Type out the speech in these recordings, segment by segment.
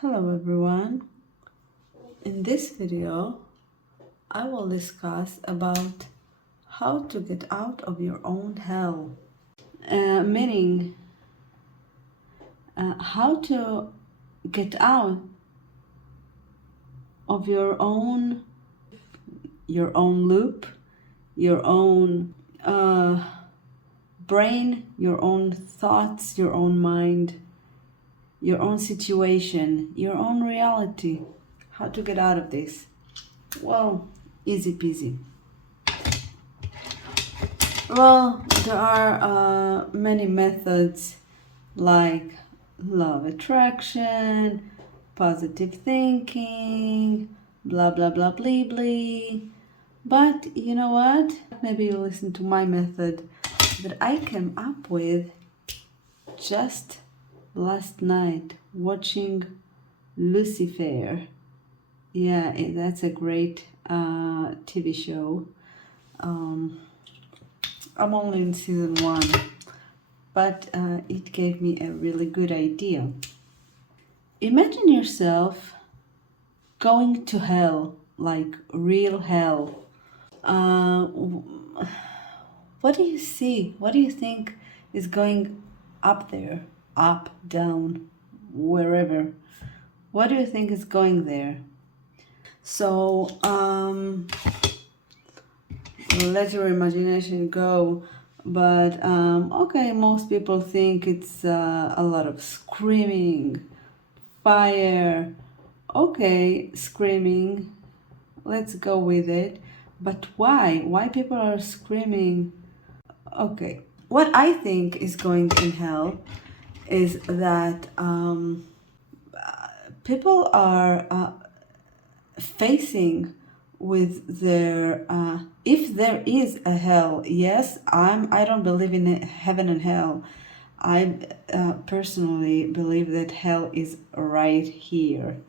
Hello everyone. In this video, I will discuss about how to get out of your own hell. Meaning, how to get out of your own loop, your own brain, your own thoughts, your own mind, your own situation, your own reality. How to get out of this? Well, easy peasy. Well, there are many methods like love attraction, positive thinking, blah blah blah blee blee. But you know what? Maybe you listen to my method that I came up with just last night watching Lucifer. Yeah, that's a great TV show. I'm only in season 1, but it gave me a really good idea. Imagine yourself going to hell, like real hell. What do you see? What do you think is going up there? Up, down, wherever. What do you think is going there? So, let your imagination go. But okay, most people think it's a lot of screaming, fire. Okay, screaming, let's go with it. But why people are screaming? Okay, what I think is going in hell is that people are facing with their if there is a hell. Yes, I don't believe in heaven and hell. I personally believe that hell is right here.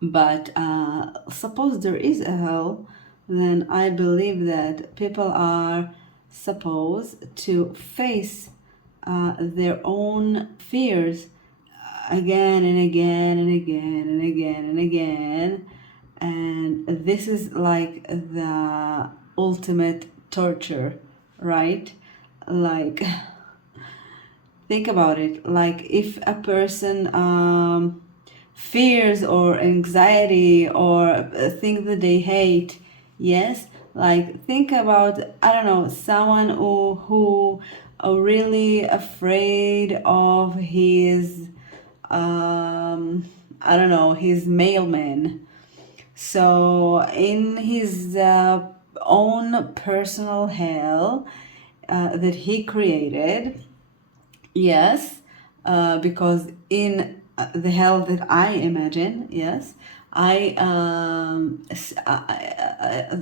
But suppose there is a hell, then I believe that people are supposed to face their own fears again and again and again and again and again. And this is like the ultimate torture, right? Like, think about it. Like, if a person fears or anxiety or things that they hate, yes, like think about, I don't know, someone who are really afraid of his I don't know, his mailman. So in his own personal hell that he created, yes, because in the hell that I imagine, yes,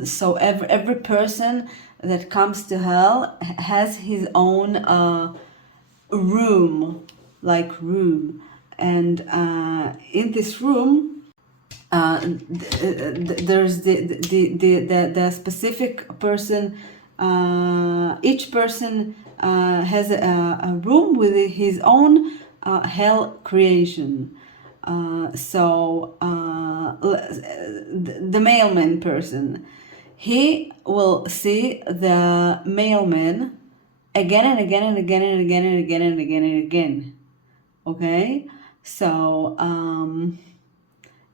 so every person that comes to hell has his own room, and in this room there's the specific person. Each person has a room with his own hell creation. The mailman person, he will see the mailman again and again and again and again and again and again and again. Okay, so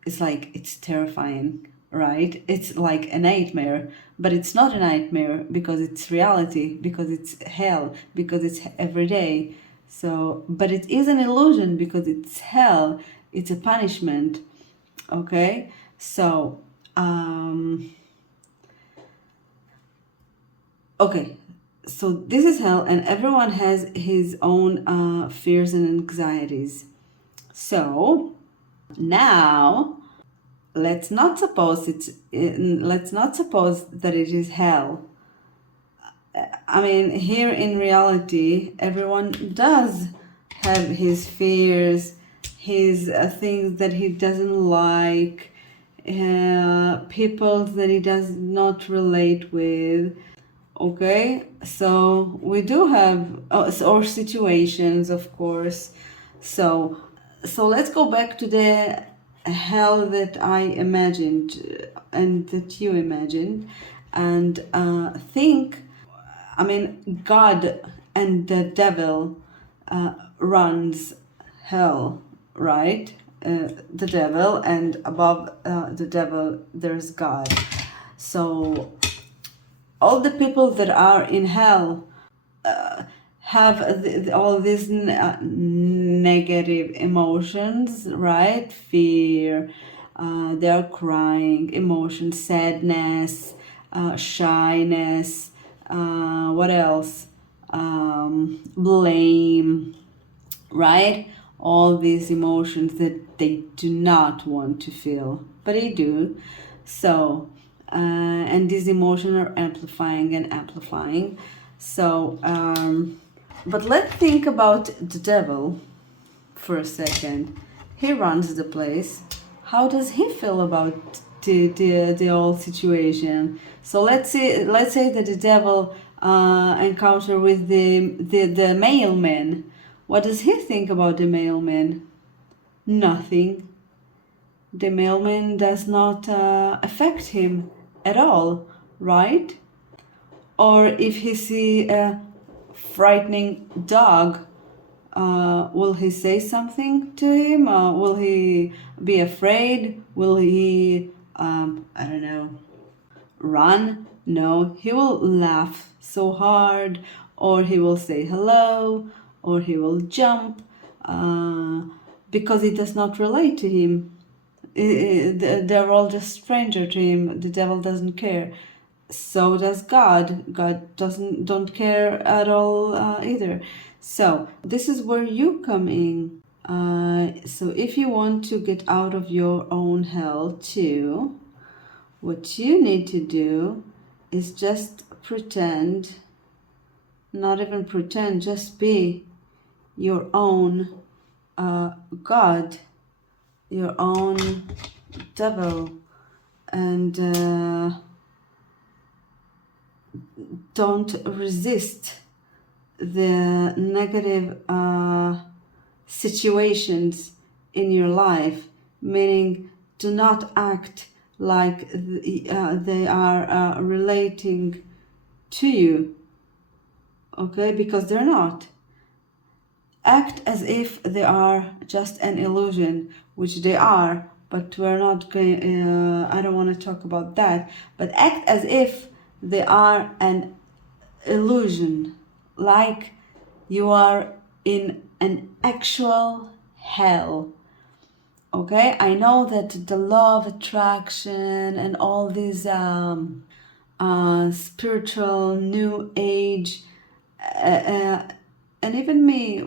it's like, it's terrifying, right? It's like a nightmare, but it's not a nightmare because it's reality, because it's hell, because it's every day. So, but it is an illusion because it's hell, it's a punishment. Okay, so okay, so this is hell, and everyone has his own fears and anxieties. So now let's not suppose that it is hell. I mean, here in reality, everyone does have his fears, his things that he doesn't like, people that he does not relate with. Okay, so we do have or situations, of course. So So let's go back to the hell that I imagined and that you imagined, and think. I mean, God and the devil runs hell, right? The devil, and above the devil, there's God. So all the people that are in hell have all these negative emotions, right? Fear, they are crying, emotion, sadness, shyness, what else? Blame, right? All these emotions that they do not want to feel, but they do. So, and these emotions are amplifying and amplifying. So, but let's think about the devil for a second. He runs the place. How does he feel about the whole situation? So let's say that the devil encounter with the mailman. What does he think about the mailman? Nothing. The mailman does not affect him at all, right? Or if he see a frightening dog, will he say something to him? Will he be afraid? Will he, I don't know, run? No, he will laugh so hard, or he will say hello, or he will jump, because it does not relate to him. They're all just stranger to him. The devil doesn't care. So does God. God don't care at all either. So this is where you come in. So if you want to get out of your own hell too, what you need to do is just pretend, not even pretend, just be your own God, your own devil, and don't resist the negative situations in your life, meaning do not act like they are relating to you, okay, because they're not. Act as if they are just an illusion, which they are, but we're not going, I don't want to talk about that, but act as if they are an illusion, like you are in an actual hell. Okay, I know that the law of attraction and all these spiritual new age, and even me,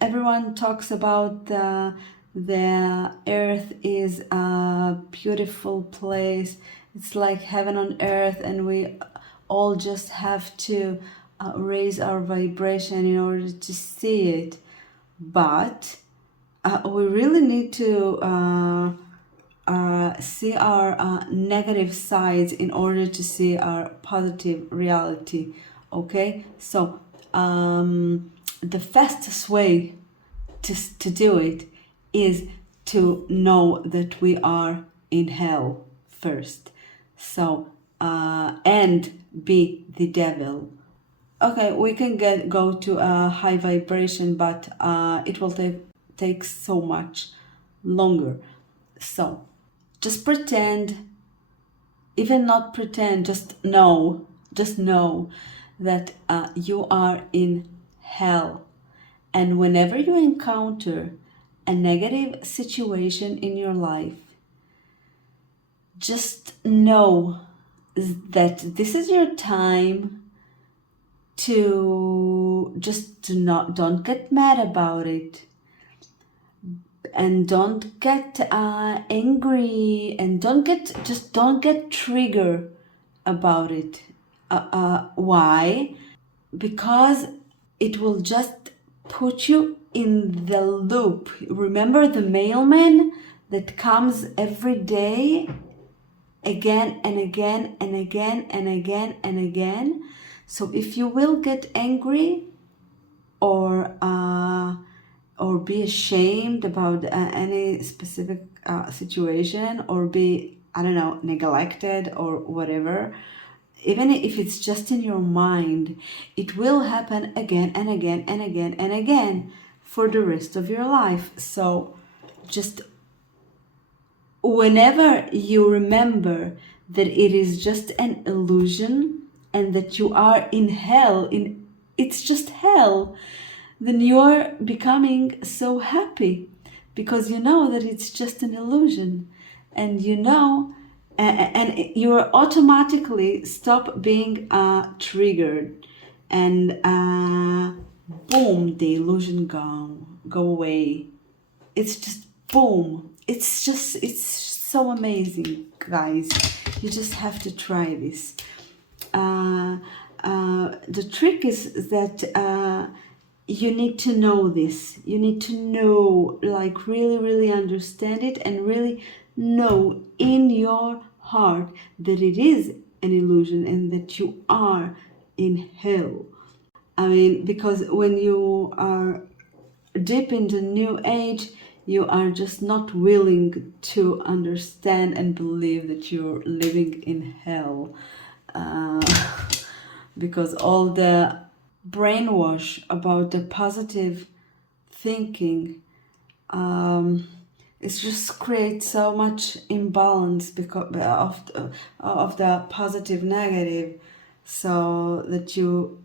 everyone talks about the earth is a beautiful place. It's like heaven on earth, and we all just have to raise our vibration in order to see it. But we really need to see our negative sides in order to see our positive reality. Okay, so the fastest way to do it is to know that we are in hell first. So and be the devil. Okay, we can go to a high vibration, but it will take so much longer. So just pretend, even not pretend, just know that you are in hell. And whenever you encounter a negative situation in your life, just know that this is your time to just don't get mad about it, and don't get angry, and don't get triggered about it. Why? Because it will just put you in the loop. Remember the mailman that comes every day, again and again and again and again and again? So if you will get angry or or be ashamed about any specific situation, or be, I don't know, neglected or whatever, even if it's just in your mind, it will happen again and again and again and again for the rest of your life. So just whenever you remember that it is just an illusion and that you are in hell, in it's just hell, then you're becoming so happy because you know that it's just an illusion, and you know, and you're automatically stop being triggered, and boom, the illusion go away. It's just boom. It's so amazing, guys. You just have to try this. The trick is that you need to know this. You need to know, like really, really understand it, and really know in your heart that it is an illusion and that you are in hell. I mean, because when you are deep in the new age, you are just not willing to understand and believe that you're living in hell. Uh, because all the brainwash about the positive thinking, it just creates so much imbalance because of the positive negative, so that you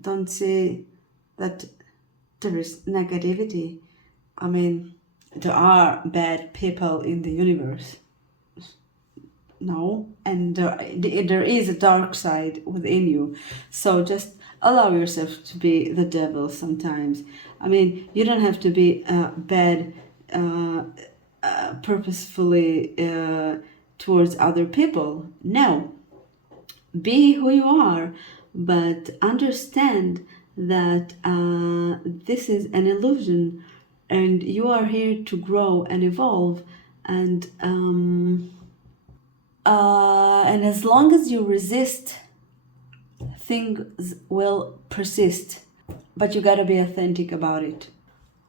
don't see that there is negativity. I mean, there are bad people in the universe. No, and there is a dark side within you. So just allow yourself to be the devil sometimes. I mean, you don't have to be bad purposefully towards other people. No, be who you are, but understand that this is an illusion, and you are here to grow and evolve, and as long as you resist, things will persist, but you gotta be authentic about it.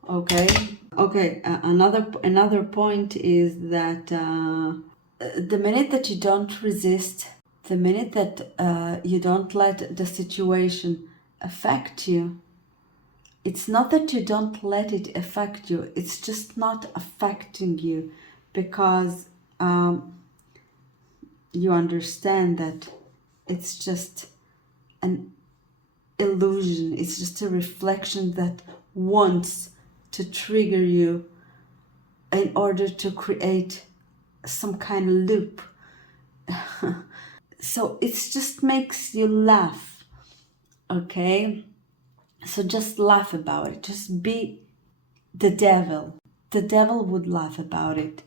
Okay. Another point is that the minute that you don't resist, the minute that you don't let the situation affect you, it's not that you don't let it affect you, it's just not affecting you, because you understand that it's just an illusion, it's just a reflection that wants to trigger you in order to create some kind of loop. So it just makes you laugh, okay? So just laugh about it. Just be the devil. The devil would laugh about it,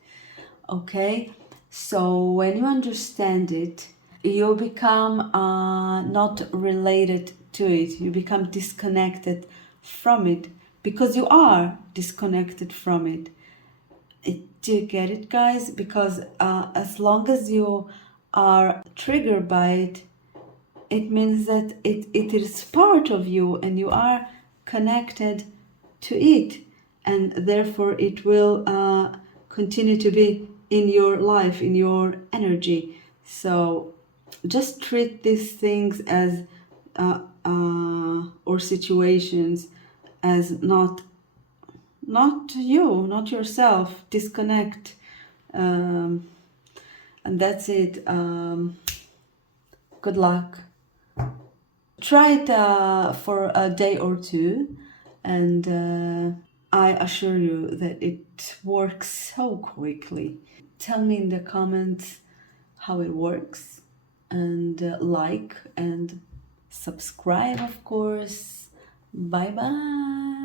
okay? So when you understand it, you become not related to it. You become disconnected from it, because you are disconnected from it. Do you get it, guys? Because as long as you are triggered by it, it means that it is part of you and you are connected to it, and therefore it will continue to be in your life, in your energy. So just treat these things as or situations as not you, not yourself. Disconnect, and that's it. Good luck. Try it for a day or two, and I assure you that it works so quickly. Tell me in the comments how it works, and like and subscribe, of course. Bye bye.